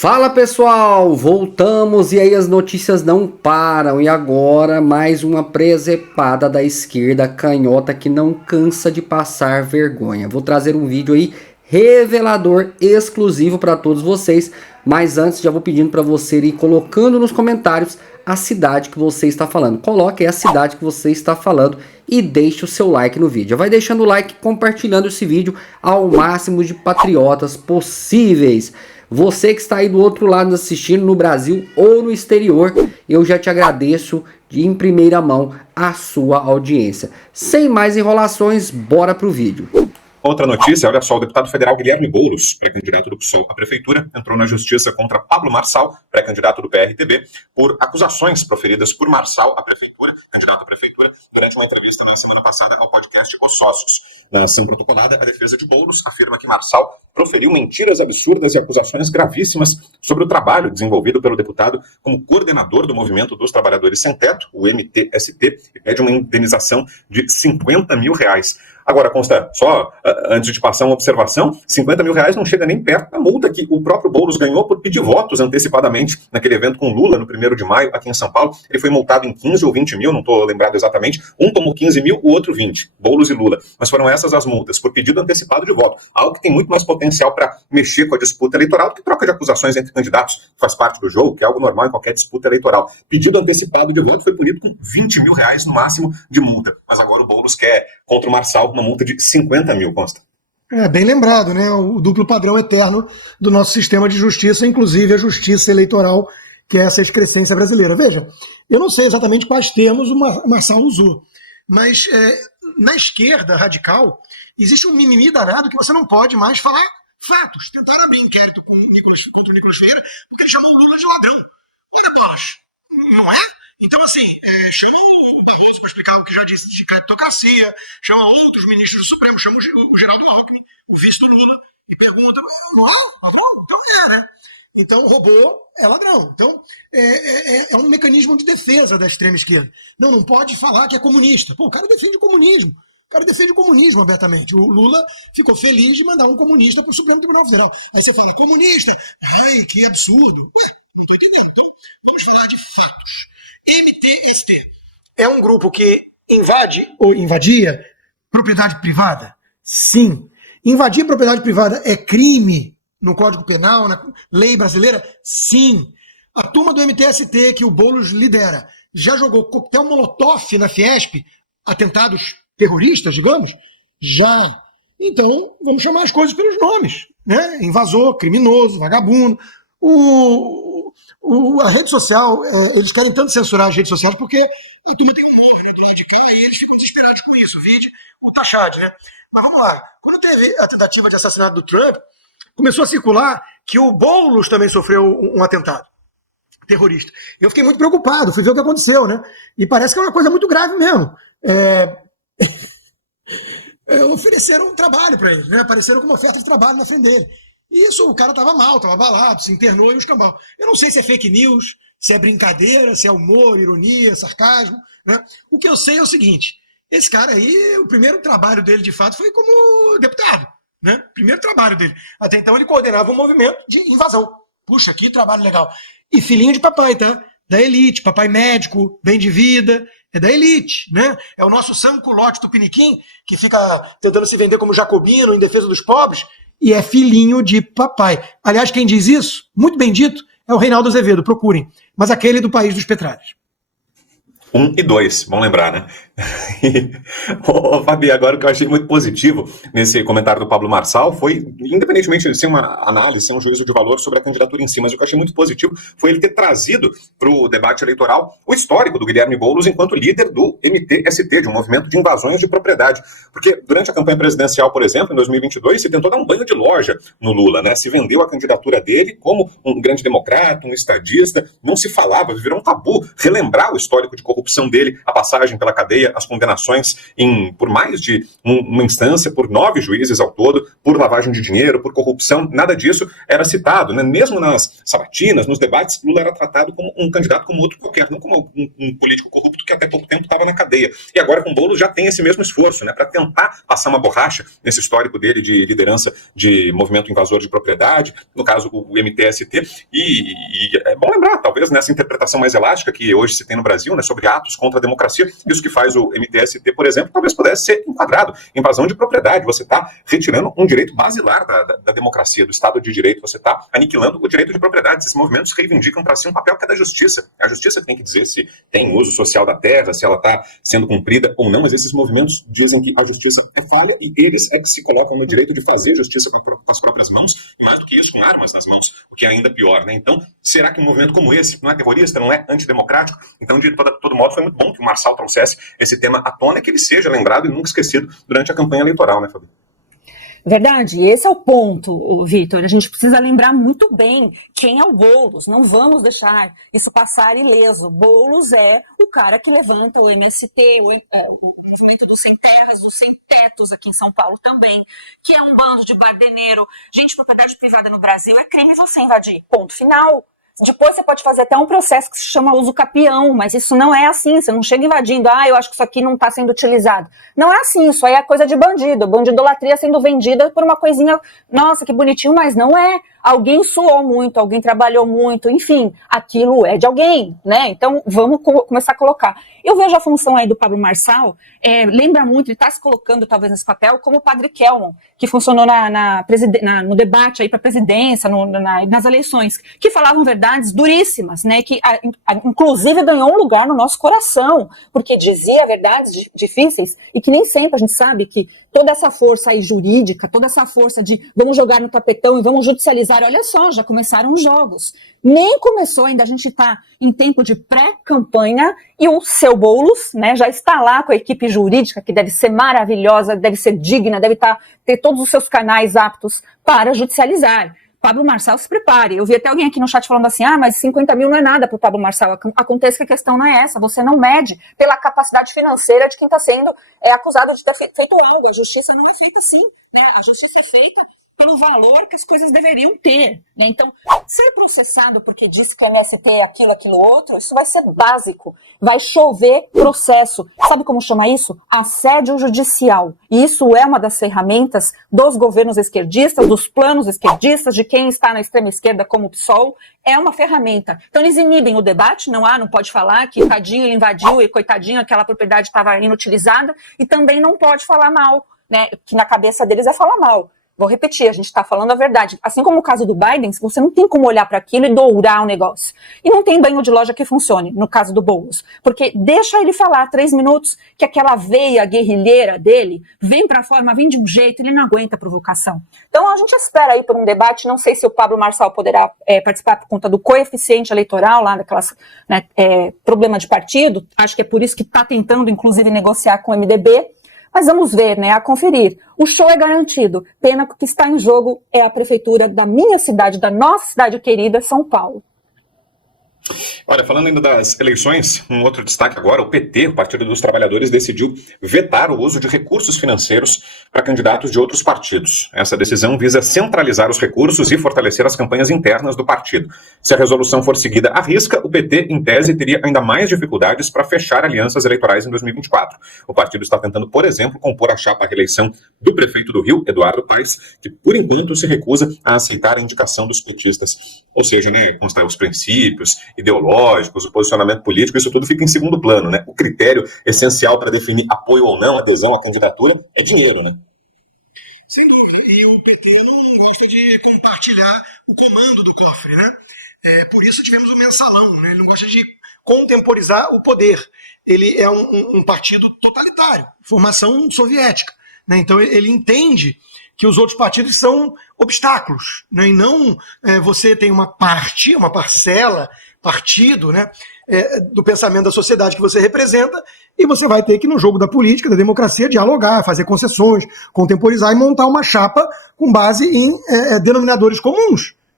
Fala pessoal, voltamos e aí as notícias não param e agora mais uma presepada da esquerda canhota que não cansa de passar vergonha. Vou trazer um vídeo aí revelador, exclusivo para todos vocês, mas antes já vou pedindo para você ir colocando nos comentários a cidade que você está falando. Coloque aí a cidade que você está falando e deixe o seu like no vídeo. Vai deixando o like, compartilhando esse vídeo ao máximo de patriotas possíveis. Você que está aí do outro lado assistindo no Brasil ou no exterior, eu já te agradeço em primeira mão a sua audiência. Sem mais enrolações, bora pro vídeo. Outra notícia, olha só, o deputado federal Guilherme Boulos, pré-candidato do PSOL à prefeitura, entrou na justiça contra Pablo Marçal, pré-candidato do PRTB, por acusações proferidas por Marçal à prefeitura, candidato à prefeitura, durante uma entrevista na semana passada ao podcast Os Sócios. Na ação protocolada, a defesa de Boulos afirma que Marçal proferiu mentiras absurdas e acusações gravíssimas sobre o trabalho desenvolvido pelo deputado como coordenador do Movimento dos Trabalhadores Sem Teto, o MTST, e pede uma indenização de R$50 mil. Agora, consta, só antes de passar uma observação, R$50 mil não chega nem perto da multa que o próprio Boulos ganhou por pedir votos antecipadamente naquele evento com Lula, no 1º de maio, aqui em São Paulo. Ele foi multado em 15 ou 20 mil, não estou lembrado exatamente. Um tomou 15 mil, o outro 20, Boulos e Lula. Mas foram essas as multas, por pedido antecipado de voto. Algo que tem muito mais potencial para mexer com a disputa eleitoral do que troca de acusações entre candidatos, que faz parte do jogo, que é algo normal em qualquer disputa eleitoral. Pedido antecipado de voto foi punido com R$20 mil no máximo de multa. Mas agora o Boulos quer, contra o Marçal, uma multa de 50 mil, consta. Bem lembrado, né? O duplo padrão eterno do nosso sistema de justiça, inclusive a justiça eleitoral, que é essa excrescência brasileira. Veja, eu não sei exatamente quais termos o Marçal usou, mas na esquerda radical existe um mimimi danado que você não pode mais falar fatos. Tentaram abrir inquérito contra o Nicolas Ferreira porque ele chamou o Lula de ladrão. Olha, Bosch, não é? Então, assim, chama o Barroso para explicar o que já disse de cleptocracia, chama outros ministros do Supremo, chama o Geraldo Alckmin, o vice do Lula, e pergunta, não é ladrão? Então né? Então, roubou é ladrão. Então, é um mecanismo de defesa da extrema esquerda. Não pode falar que é comunista. Pô, o cara defende o comunismo. O cara defende o comunismo abertamente. O Lula ficou feliz de mandar um comunista para o Supremo Tribunal Federal. Aí você fala, comunista? Ai, que absurdo. Ué, não estou entendendo. Então, vamos falar de fatos. MTST é um grupo que invade ou invadia propriedade privada? Sim. Invadir propriedade privada é crime no Código Penal, na lei brasileira? Sim. A turma do MTST, que o Boulos lidera, já jogou coquetel Molotov na Fiesp? Atentados terroristas, digamos? Já. Então, vamos chamar as coisas pelos nomes, né? Invasor, criminoso, vagabundo. A rede social, eles querem tanto censurar as redes sociais porque a turma tem humor, né, do lado de cá, e eles ficam desesperados com isso. Vide o Tachad, né? Mas vamos lá. Quando teve a tentativa de assassinato do Trump, começou a circular que o Boulos também sofreu um atentado terrorista. Eu fiquei muito preocupado, fui ver o que aconteceu, né? E parece que é uma coisa muito grave mesmo. Ofereceram um trabalho para ele, né? Apareceram com uma oferta de trabalho na frente dele. Isso, o cara estava mal, estava abalado, se internou e os cambal. Eu não sei se é fake news, se é brincadeira, se é humor, ironia, sarcasmo, né? O que eu sei é o seguinte, esse cara aí, o primeiro trabalho dele, de fato, foi como deputado, né? Primeiro trabalho dele. Até então ele coordenava um movimento de invasão. Puxa, que trabalho legal. E filhinho de papai, tá? Da elite, papai médico, bem de vida, é da elite, né? É o nosso Sanculote Tupiniquim, que fica tentando se vender como jacobino em defesa dos pobres, e é filhinho de papai. Aliás, quem diz isso, muito bem dito, é o Reinaldo Azevedo, procurem. Mas aquele do País dos Petralhas. 1 e 2, vamos lembrar, né? Ô, Fabi, agora o que eu achei muito positivo nesse comentário do Pablo Marçal foi, independentemente de ser uma análise, ser um juízo de valor sobre a candidatura em si, mas o que eu achei muito positivo foi ele ter trazido para o debate eleitoral o histórico do Guilherme Boulos enquanto líder do MTST, de um movimento de invasões de propriedade. Porque durante a campanha presidencial, por exemplo, em 2022, se tentou dar um banho de loja no Lula, né? Se vendeu a candidatura dele como um grande democrata, um estadista, não se falava, virou um tabu relembrar o histórico de corrupção corrupção dele, a passagem pela cadeia, as condenações por mais de uma instância, por 9 juízes ao todo, por lavagem de dinheiro, por corrupção, nada disso era citado, né? Mesmo nas sabatinas, nos debates, Lula era tratado como um candidato como outro qualquer, não como um político corrupto que até pouco tempo estava na cadeia. E agora com Boulos já tem esse mesmo esforço, né, para tentar passar uma borracha nesse histórico dele de liderança de movimento invasor de propriedade, no caso o MTST, e é bom lembrar, talvez, nessa interpretação mais elástica que hoje se tem no Brasil, né, sobre atos contra a democracia, isso que faz o MTST, por exemplo, talvez pudesse ser enquadrado em invasão de propriedade. Você está retirando um direito basilar da democracia, do Estado de Direito, você está aniquilando o direito de propriedade. Esses movimentos reivindicam para si um papel que é da justiça. É a justiça que tem que dizer se tem uso social da terra, se ela está sendo cumprida ou não, mas esses movimentos dizem que a justiça é falha e eles é que se colocam no direito de fazer justiça com as próprias mãos, e mais do que isso, com armas nas mãos, o que é ainda pior, né? Então, será que um movimento como esse não é terrorista, não é antidemocrático? Então, de todo modo, foi muito bom que o Marçal trouxesse esse tema à tona e que ele seja lembrado e nunca esquecido durante a campanha eleitoral, né, Fabi? Verdade, esse é o ponto, Vitor. A gente precisa lembrar muito bem quem é o Boulos. Não vamos deixar isso passar ileso. Boulos é o cara que levanta o MST, o movimento dos sem terras, dos sem tetos aqui em São Paulo também, que é um bando de bardeneiro. Gente, propriedade privada no Brasil é crime você invadir. Ponto final. Depois você pode fazer até um processo que se chama uso capião, mas isso não é assim, você não chega invadindo, eu acho que isso aqui não está sendo utilizado. Não é assim, isso aí é coisa de bandido, bandidolatria sendo vendida por uma coisinha, nossa, que bonitinho, mas não é. Alguém suou muito, alguém trabalhou muito, enfim, aquilo é de alguém, né? Então vamos começar a colocar. Eu vejo a função aí do Pablo Marçal, lembra muito, ele está se colocando talvez nesse papel, como o Padre Kelmon, que funcionou no debate aí para a presidência, nas eleições, que falavam verdades duríssimas, né? Que inclusive ganhou um lugar no nosso coração, porque dizia verdades difíceis e que nem sempre a gente sabe que toda essa força aí jurídica, toda essa força de vamos jogar no tapetão e vamos judicializar, olha só, já começaram os jogos. Nem começou ainda, a gente está em tempo de pré-campanha e o seu Boulos, né, já está lá com a equipe jurídica, que deve ser maravilhosa, deve ser digna, deve ter todos os seus canais aptos para judicializar. Pablo Marçal, se prepare. Eu vi até alguém aqui no chat falando assim, mas 50 mil não é nada para o Pablo Marçal. Acontece que a questão não é essa, você não mede pela capacidade financeira de quem está sendo acusado de ter feito algo. A justiça não é feita assim, né? A justiça é feita pelo valor que as coisas deveriam ter, né? Então, ser processado porque disse que o MST é aquilo, outro, isso vai ser básico. Vai chover processo. Sabe como chama isso? Assédio judicial. E isso é uma das ferramentas dos governos esquerdistas, dos planos esquerdistas, de quem está na extrema esquerda como o PSOL. É uma ferramenta. Então, eles inibem o debate, não pode falar que tadinho ele invadiu e coitadinho aquela propriedade estava inutilizada, e também não pode falar mal, né? Que na cabeça deles é falar mal. Vou repetir, a gente está falando a verdade. Assim como o caso do Biden, você não tem como olhar para aquilo e dourar o negócio. E não tem banho de loja que funcione, no caso do Boulos. Porque deixa ele falar 3 minutos que aquela veia guerrilheira dele vem para fora, mas vem de um jeito, ele não aguenta a provocação. Então a gente espera aí por um debate, não sei se o Pablo Marçal poderá participar por conta do coeficiente eleitoral, lá daquelas problema de partido, acho que é por isso que está tentando, inclusive, negociar com o MDB. Mas vamos ver, né, a conferir. O show é garantido. Pena que o que está em jogo é a prefeitura da minha cidade, da nossa cidade querida, São Paulo. Olha, falando ainda das eleições, um outro destaque agora, o PT, o Partido dos Trabalhadores, decidiu vetar o uso de recursos financeiros para candidatos de outros partidos. Essa decisão visa centralizar os recursos e fortalecer as campanhas internas do partido. Se a resolução for seguida à risca, o PT, em tese, teria ainda mais dificuldades para fechar alianças eleitorais em 2024. O partido está tentando, por exemplo, compor a chapa à reeleição do prefeito do Rio, Eduardo Paes, que, por enquanto, se recusa a aceitar a indicação dos petistas. Ou seja, né, constar os princípios ideológicos, o posicionamento político, isso tudo fica em segundo plano, né? O critério essencial para definir apoio ou não, adesão à candidatura, é dinheiro, né? Sem dúvida. E o PT não gosta de compartilhar o comando do cofre, né? Por isso tivemos o mensalão, né? Ele não gosta de contemporizar o poder. Ele é um partido totalitário, formação soviética, né? Então ele entende que os outros partidos são obstáculos, né? E não você tem uma parte, uma parcela, partido, né, do pensamento da sociedade que você representa, e você vai ter que, no jogo da política, da democracia, dialogar, fazer concessões, contemporizar e montar uma chapa com base em denominadores comuns.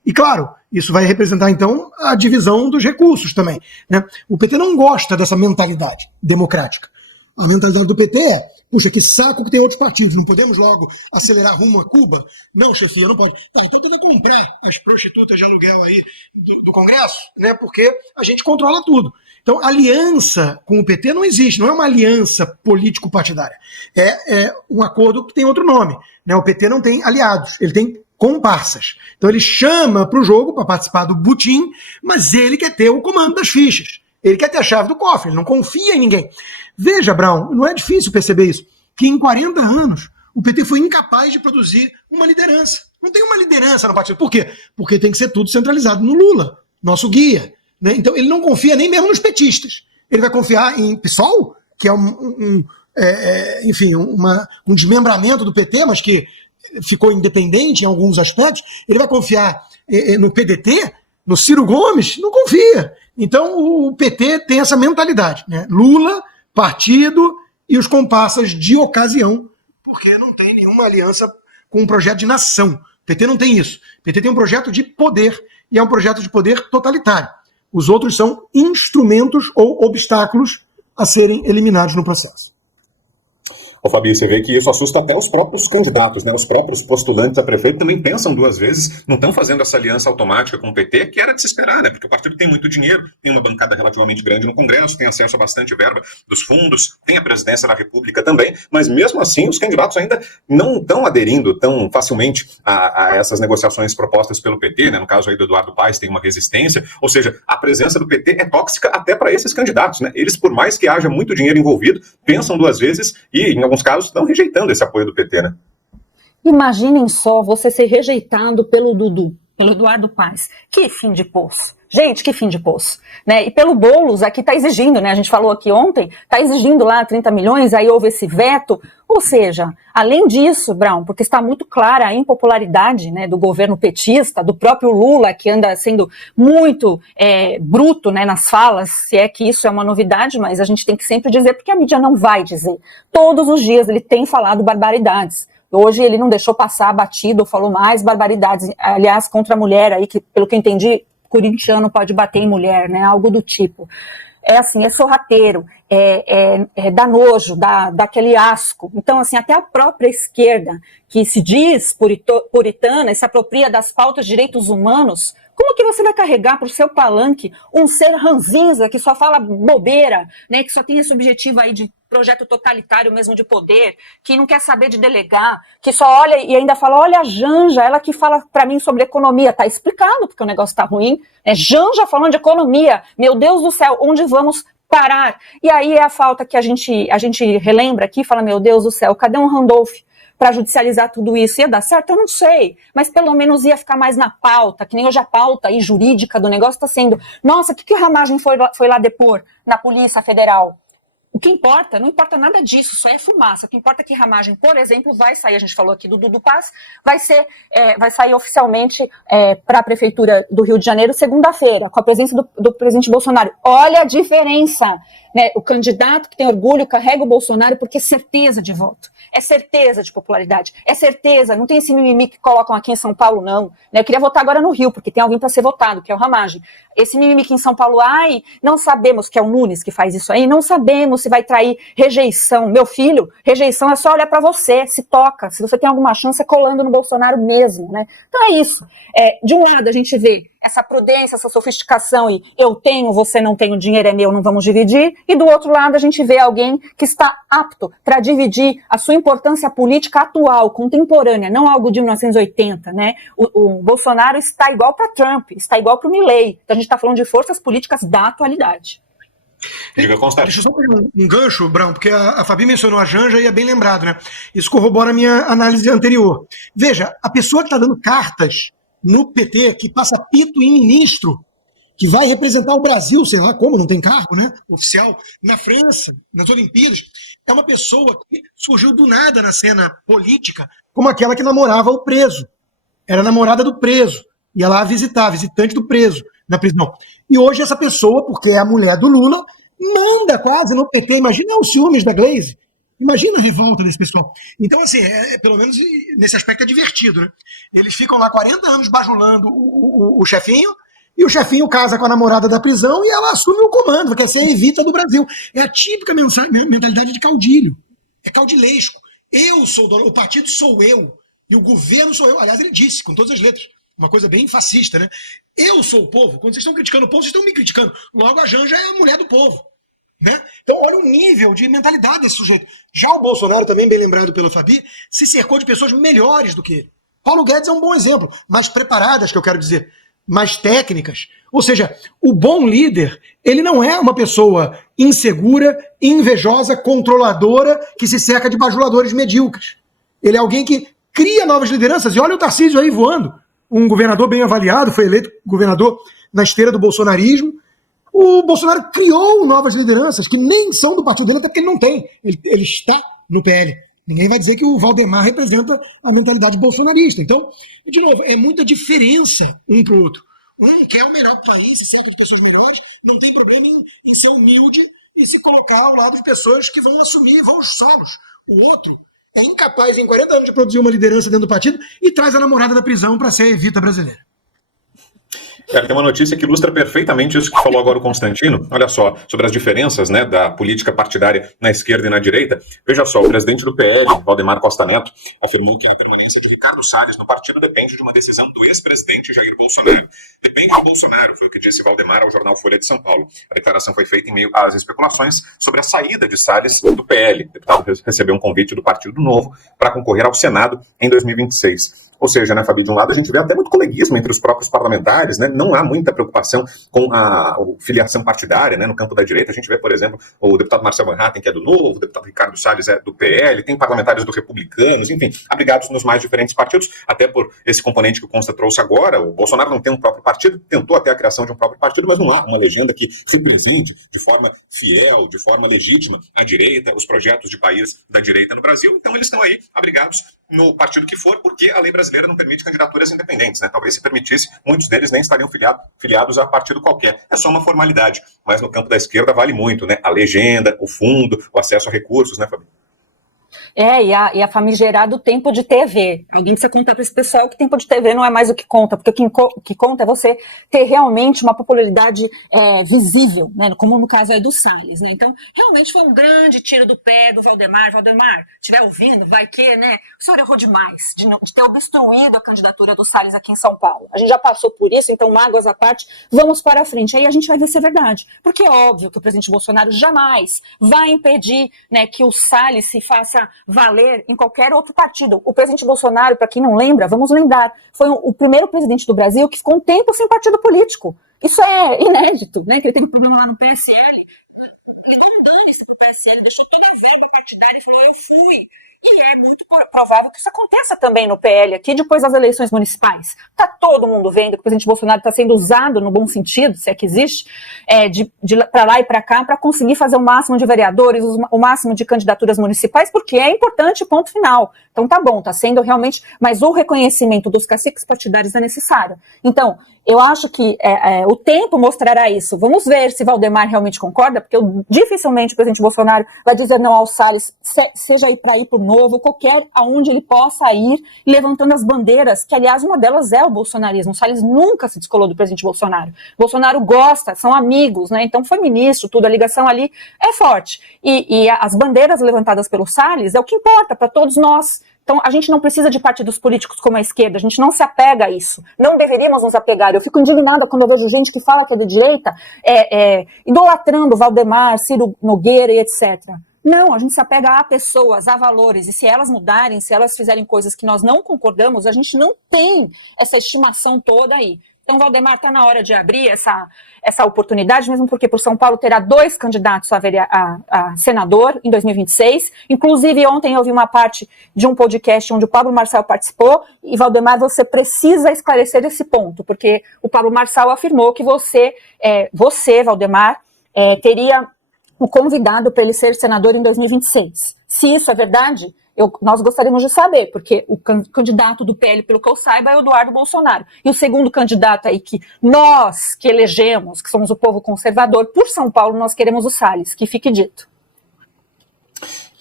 E, claro, isso vai representar, então, a divisão dos recursos também, né? O PT não gosta dessa mentalidade democrática. A mentalidade do PT é, puxa, que saco que tem outros partidos, não podemos logo acelerar rumo a Cuba? Não, chefia, não pode. Tá, então tenta comprar as prostitutas de aluguel aí do Congresso, né? Porque a gente controla tudo. Então, aliança com o PT não existe, não é uma aliança político-partidária. É um acordo que tem outro nome, né? O PT não tem aliados, ele tem comparsas. Então ele chama para o jogo para participar do butim, mas ele quer ter o comando das fichas. Ele quer ter a chave do cofre, ele não confia em ninguém. Veja, Brown, não é difícil perceber isso, que em 40 anos o PT foi incapaz de produzir uma liderança. Não tem uma liderança no partido. Por quê? Porque tem que ser tudo centralizado no Lula, nosso guia, né? Então ele não confia nem mesmo nos petistas. Ele vai confiar em PSOL, que é um desmembramento do PT, mas que ficou independente em alguns aspectos. Ele vai confiar no PDT, no Ciro Gomes? Não confia. Então o PT tem essa mentalidade, né? Lula, partido e os comparsas de ocasião, porque não tem nenhuma aliança com um projeto de nação. O PT não tem isso. O PT tem um projeto de poder, e é um projeto de poder totalitário. Os outros são instrumentos ou obstáculos a serem eliminados no processo. Ô, Fabi, você vê que isso assusta até os próprios candidatos, né? Os próprios postulantes a prefeito também pensam duas vezes, não estão fazendo essa aliança automática com o PT, que era de se esperar, né? Porque o partido tem muito dinheiro, tem uma bancada relativamente grande no Congresso, tem acesso a bastante verba dos fundos, tem a presidência da República também, mas mesmo assim os candidatos ainda não estão aderindo tão facilmente a essas negociações propostas pelo PT, né? No caso aí do Eduardo Paes tem uma resistência, ou seja, a presença do PT é tóxica até para esses candidatos, né? Eles, por mais que haja muito dinheiro envolvido, pensam duas vezes e, em alguns casos, estão rejeitando esse apoio do PT, né? Imaginem só você ser rejeitado pelo Dudu, pelo Eduardo Paes. Que fim de poço. Gente, que fim de poço. Né? E pelo Boulos, aqui está exigindo, né? A gente falou aqui ontem, está exigindo lá 30 milhões, aí houve esse veto. Ou seja, além disso, Brown, porque está muito clara a impopularidade, né, do governo petista, do próprio Lula, que anda sendo muito bruto, né, nas falas, se é que isso é uma novidade, mas a gente tem que sempre dizer, porque a mídia não vai dizer. Todos os dias ele tem falado barbaridades. Hoje ele não deixou passar batido, falou mais barbaridades, aliás, contra a mulher aí, que pelo que eu entendi, corintiano pode bater em mulher, né, algo do tipo. É assim, é sorrateiro, dá nojo, dá aquele asco. Então, assim, até a própria esquerda, que se diz puritana e se apropria das pautas de direitos humanos, como que você vai carregar para o seu palanque um ser ranzinza que só fala bobeira, né, que só tem esse objetivo aí de projeto totalitário mesmo de poder, que não quer saber de delegar, que só olha e ainda fala, olha a Janja, ela que fala para mim sobre economia, tá explicado porque o negócio tá ruim, né? Janja falando de economia, meu Deus do céu, onde vamos parar? E aí é a falta que a gente relembra aqui, fala, meu Deus do céu, cadê um Randolph para judicializar tudo isso? Ia dar certo? Eu não sei, mas pelo menos ia ficar mais na pauta, que nem hoje a pauta aí jurídica do negócio está sendo, nossa, o que a Ramagem foi lá depor na Polícia Federal? O que importa, não importa nada disso, só é fumaça. O que importa é que Ramagem, por exemplo, vai sair, a gente falou aqui do Dudu Paz, vai sair oficialmente para a Prefeitura do Rio de Janeiro segunda-feira, com a presença do presidente Bolsonaro. Olha a diferença, né? O candidato que tem orgulho carrega o Bolsonaro porque é certeza de voto, é certeza de popularidade, é certeza, não tem esse mimimi que colocam aqui em São Paulo, não. Né? Eu queria votar agora no Rio, porque tem alguém para ser votado, que é o Ramagem. Esse mimimi que em São Paulo, não sabemos, que é o Nunes que faz isso aí, não sabemos se vai trair rejeição. Meu filho, rejeição é só olhar para você, se toca, se você tem alguma chance, é colando no Bolsonaro mesmo, né? Então é isso. De um lado a gente vê essa prudência, essa sofisticação e eu tenho, você não tem, o dinheiro é meu, não vamos dividir. E do outro lado a gente vê alguém que está apto para dividir a sua importância política atual, contemporânea, não algo de 1980, né? O Bolsonaro está igual para Trump, está igual para o Milei. Então a gente está falando de forças políticas da atualidade. Diga, Constante. Deixa eu só pegar um gancho, Brown, porque a Fabi mencionou a Janja e é bem lembrado, né? Isso corrobora a minha análise anterior. Veja, a pessoa que está dando cartas no PT, que passa pito em ministro, que vai representar o Brasil, sei lá como, não tem cargo, né, oficial, na França, nas Olimpíadas, é uma pessoa que surgiu do nada na cena política, como aquela que namorava o preso. Era namorada do preso, ia lá visitar, visitante do preso na prisão. E hoje essa pessoa, porque é a mulher do Lula, manda quase no PT. Imagina os ciúmes da Glaze. Imagina a revolta desse pessoal. Então, assim, pelo menos nesse aspecto é divertido, né? Eles ficam lá 40 anos bajulando o chefinho, e o chefinho casa com a namorada da prisão e ela assume o comando, quer ser a Evita do Brasil. É a típica mentalidade de caudilho. É caudilesco. Eu sou dono, o partido sou eu, e o governo sou eu. Aliás, ele disse, com todas as letras, uma coisa bem fascista, né? Eu sou o povo. Quando vocês estão criticando o povo, vocês estão me criticando. Logo, a Janja é a mulher do povo. Né? Então, olha o nível de mentalidade desse sujeito. Já o Bolsonaro, também bem lembrado pela Fabi, se cercou de pessoas melhores do que ele. Paulo Guedes é um bom exemplo, mais preparadas, que eu quero dizer, mais técnicas. Ou seja, o bom líder, ele não é uma pessoa insegura, invejosa, controladora, que se cerca de bajuladores medíocres. Ele é alguém que cria novas lideranças. E olha o Tarcísio aí voando. Um governador bem avaliado, foi eleito governador na esteira do bolsonarismo. O Bolsonaro criou novas lideranças que nem são do partido dele, até porque ele não tem. Ele está no PL. Ninguém vai dizer que o Valdemar representa a mentalidade bolsonarista. Então, de novo, é muita diferença um para o outro. Um quer o melhor país, se cerca de pessoas melhores, não tem problema em ser humilde e se colocar ao lado de pessoas que vão assumir voos solos. O outro é incapaz, em 40 anos, de produzir uma liderança dentro do partido e traz a namorada da prisão para ser a Evita brasileira. Tem uma notícia que ilustra perfeitamente isso que falou agora o Constantino. Olha só, sobre as diferenças, né, da política partidária na esquerda e na direita. Veja só, o presidente do PL, Valdemar Costa Neto, afirmou que a permanência de Ricardo Salles no partido depende de uma decisão do ex-presidente Jair Bolsonaro. Depende do Bolsonaro, foi o que disse Valdemar ao jornal Folha de São Paulo. A declaração foi feita em meio às especulações sobre a saída de Salles do PL. O deputado recebeu um convite do Partido Novo para concorrer ao Senado em 2026. Ou seja, né, Fabi, de um lado a gente vê até muito coleguismo entre os próprios parlamentares, né? Não há muita preocupação com a filiação partidária, né, no campo da direita. A gente vê, por exemplo, o deputado Marcel Van Hatten, que é do Novo, o deputado Ricardo Salles é do PL, tem parlamentares do Republicanos, enfim, abrigados nos mais diferentes partidos, até por esse componente que o Consta trouxe agora. O Bolsonaro não tem um próprio partido, tentou até a criação de um próprio partido, mas não há uma legenda que represente de forma fiel, de forma legítima, a direita, os projetos de país da direita no Brasil. Então eles estão aí abrigados no partido que for, porque a lei brasileira não permite candidaturas independentes, né? Talvez se permitisse, muitos deles nem estariam filiados a partido qualquer. É só uma formalidade, mas no campo da esquerda vale muito, né? A legenda, o fundo, o acesso a recursos, né, Fabi? E a famigerado tempo de TV. Alguém precisa contar para esse pessoal que tempo de TV não é mais o que conta, porque o que conta é você ter realmente uma popularidade visível, né, como no caso do Salles. Né? Então, realmente foi um grande tiro do pé do Valdemar. Valdemar, estiver ouvindo, vai que, né? O senhor errou demais de ter obstruído a candidatura do Salles aqui em São Paulo. A gente já passou por isso, então, mágoas à parte, vamos para a frente. Aí a gente vai ver se é verdade. Porque é óbvio que o presidente Bolsonaro jamais vai impedir, né, que o Salles se faça valer em qualquer outro partido. O presidente Bolsonaro, para quem não lembra, vamos lembrar, foi o primeiro presidente do Brasil que ficou um tempo sem partido político. Isso é inédito, né? Que ele teve um problema lá no PSL, ligou um dane-se pro PSL, deixou toda a verba partidária e falou, eu fui. E é muito provável que isso aconteça também no PL aqui, depois das eleições municipais. Está todo mundo vendo que o presidente Bolsonaro está sendo usado, no bom sentido, se é que existe, para lá e para cá, para conseguir fazer o máximo de vereadores, o máximo de candidaturas municipais, porque é importante, ponto final. Então tá bom, está sendo realmente, mas o reconhecimento dos caciques partidários é necessário. Então, eu acho que o tempo mostrará isso. Vamos ver se Valdemar realmente concorda, porque dificilmente o presidente Bolsonaro vai dizer não ao Salles, seja aí para ir para o Novo, qualquer aonde ele possa ir, levantando as bandeiras, que aliás uma delas é o bolsonarismo. O Salles nunca se descolou do presidente Bolsonaro. Bolsonaro gosta, são amigos, né? Então foi ministro, tudo, a ligação ali é forte. E as bandeiras levantadas pelo Salles é o que importa para todos nós. Então, a gente não precisa de partidos políticos como a esquerda, a gente não se apega a isso. Não deveríamos nos apegar. Eu fico indignada quando eu vejo gente que fala que é de direita, idolatrando Valdemar, Ciro Nogueira e etc. Não, a gente se apega a pessoas, a valores, e se elas mudarem, se elas fizerem coisas que nós não concordamos, a gente não tem essa estimação toda aí. Então, Valdemar, está na hora de abrir essa oportunidade, mesmo porque por São Paulo terá 2 candidatos a senador em 2026. Inclusive, ontem eu vi uma parte de um podcast onde o Pablo Marçal participou, e Valdemar, você precisa esclarecer esse ponto, porque o Pablo Marçal afirmou que você Valdemar, teria o convidado para ele ser senador em 2026. Se isso é verdade, nós gostaríamos de saber, porque o candidato do PL, pelo que eu saiba, é o Eduardo Bolsonaro. E o segundo candidato aí que nós que elegemos, que somos o povo conservador, por São Paulo, nós queremos o Salles, que fique dito.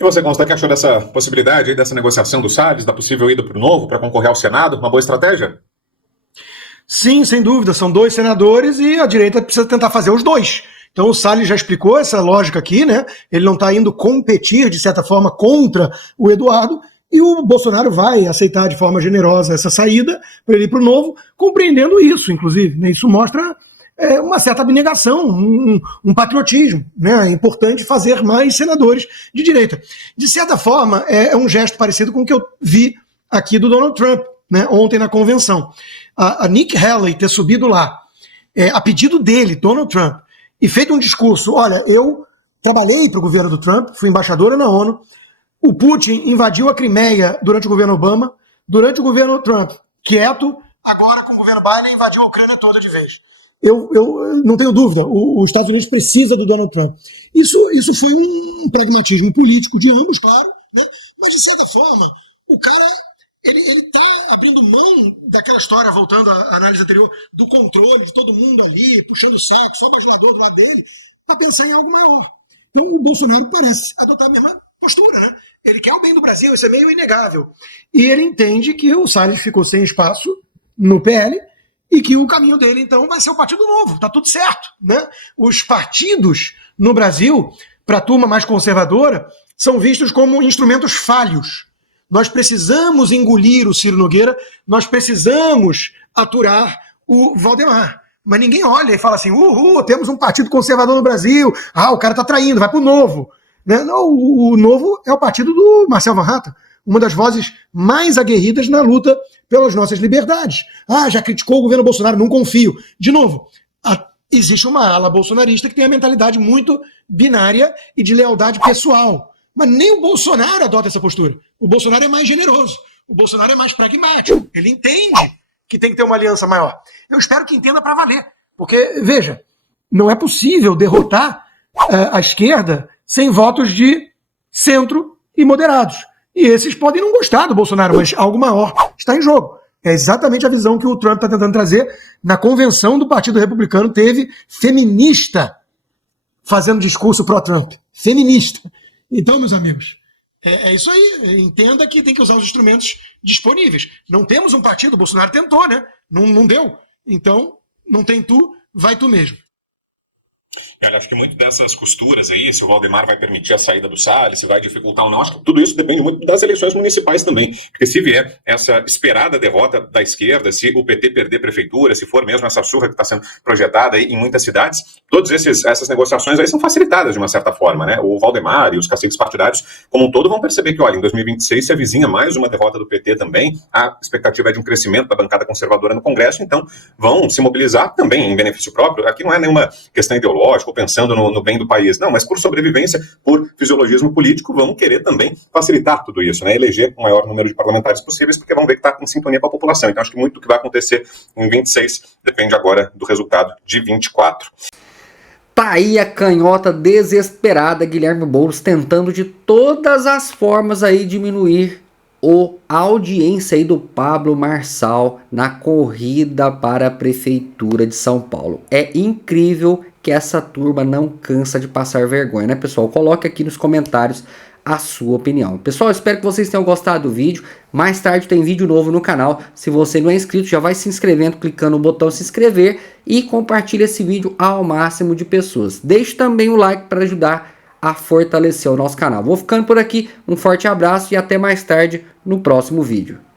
E você, Consta, que achou dessa possibilidade aí, dessa negociação do Salles, da possível ida para o Novo para concorrer ao Senado? Uma boa estratégia? Sim, sem dúvida, são 2 senadores e a direita precisa tentar fazer os 2. Então o Salles já explicou essa lógica aqui, né? Ele não está indo competir, de certa forma, contra o Eduardo, e o Bolsonaro vai aceitar de forma generosa essa saída para ele ir para o Novo, compreendendo isso, inclusive. Né? Isso mostra uma certa abnegação, um patriotismo. Né? É importante fazer mais senadores de direita. De certa forma, é um gesto parecido com o que eu vi aqui do Donald Trump, né? Ontem na convenção. A Nikki Haley ter subido lá, a pedido dele, Donald Trump, e feito um discurso, olha, eu trabalhei para o governo do Trump, fui embaixadora na ONU, o Putin invadiu a Crimeia durante o governo Obama, durante o governo Trump, quieto, agora com o governo Biden invadiu a Ucrânia toda de vez. Eu não tenho dúvida, os Estados Unidos precisa do Donald Trump. Isso foi um pragmatismo político de ambos, claro, né? Mas de certa forma, o cara ele está abrindo mão daquela história, voltando à análise anterior, do controle de todo mundo ali, puxando o saco, só bajulador do lado dele, para pensar em algo maior. Então o Bolsonaro parece adotar a mesma postura, né? Ele quer o bem do Brasil, isso é meio inegável. E ele entende que o Salles ficou sem espaço no PL e que o caminho dele, então, vai ser o Partido Novo. Tá tudo certo, né? Os partidos no Brasil, para a turma mais conservadora, são vistos como instrumentos falhos. Nós precisamos engolir o Ciro Nogueira, nós precisamos aturar o Valdemar. Mas ninguém olha e fala assim, temos um partido conservador no Brasil, o cara tá traindo, vai pro Novo. Né? Não, o Novo é o partido do Marcel Van Hatten, uma das vozes mais aguerridas na luta pelas nossas liberdades. Já criticou o governo Bolsonaro, não confio. De novo, existe uma ala bolsonarista que tem a mentalidade muito binária e de lealdade pessoal. Mas nem o Bolsonaro adota essa postura. O Bolsonaro é mais generoso. O Bolsonaro é mais pragmático. Ele entende que tem que ter uma aliança maior. Eu espero que entenda para valer. Porque, veja, não é possível derrotar a esquerda sem votos de centro e moderados. E esses podem não gostar do Bolsonaro, mas algo maior está em jogo. É exatamente a visão que o Trump está tentando trazer. Na convenção do Partido Republicano teve feminista fazendo discurso pró-Trump. Feminista. Então, meus amigos, é isso aí. Entenda que tem que usar os instrumentos disponíveis. Não temos um partido, o Bolsonaro tentou, né? Não deu. Então, não tem tu, vai tu mesmo. Olha, acho que muito dessas costuras aí, se o Valdemar vai permitir a saída do Salles, se vai dificultar ou não, acho que tudo isso depende muito das eleições municipais também. Porque se vier essa esperada derrota da esquerda, se o PT perder prefeitura, se for mesmo essa surra que está sendo projetada aí em muitas cidades, todas essas negociações aí são facilitadas de uma certa forma, né? O Valdemar e os caciques partidários como um todo vão perceber que, olha, em 2026 se avizinha mais uma derrota do PT também, a expectativa é de um crescimento da bancada conservadora no Congresso, então vão se mobilizar também em benefício próprio. Aqui não é nenhuma questão ideológica, pensando no bem do país. Não, mas por sobrevivência, por fisiologismo político, vão querer também facilitar tudo isso, né? Eleger o maior número de parlamentares possíveis, porque vão ver que está em sintonia com a população. Então, acho que muito do que vai acontecer em 26 depende agora do resultado de 24. Tá aí a canhota desesperada, Guilherme Boulos, tentando de todas as formas aí diminuir a audiência aí do Pablo Marçal na corrida para a Prefeitura de São Paulo. É incrível que essa turma não cansa de passar vergonha, né, pessoal? Coloque aqui nos comentários a sua opinião. Pessoal, espero que vocês tenham gostado do vídeo. Mais tarde tem vídeo novo no canal. Se você não é inscrito, já vai se inscrevendo, clicando no botão se inscrever e compartilhe esse vídeo ao máximo de pessoas. Deixe também o like para ajudar a fortalecer o nosso canal. Vou ficando por aqui, um forte abraço e até mais tarde no próximo vídeo.